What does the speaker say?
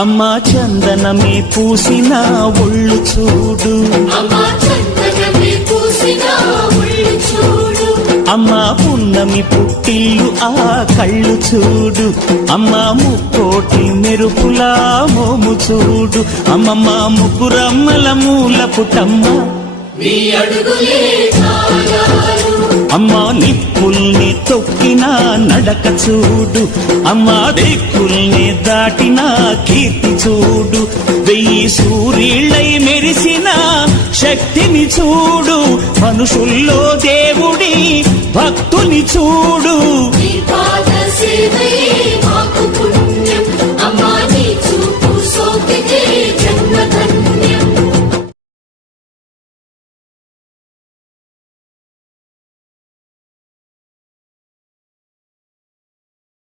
అమ్మా చందనమే పూసిన ఒళ్ళు చూడు, అమ్మా పున్నమి పుట్టిల్లు ఆ కళ్ళు చూడు, అమ్మా ముక్కోటి మెరుపులా మోము చూడు, అమ్మమ్మ ముగ్గురమ్మల మూల పుటమ్మ అమ్మా నిప్పుల్ని తొక్కిన నడక చూడు, అమ్మా దిక్కుల్ని దాటిన కీర్తి చూడు, 1000 సూర్యుళ్ళై మెరిసిన శక్తిని చూడు, మనుషుల్లో దేవుడి భక్తుని చూడు.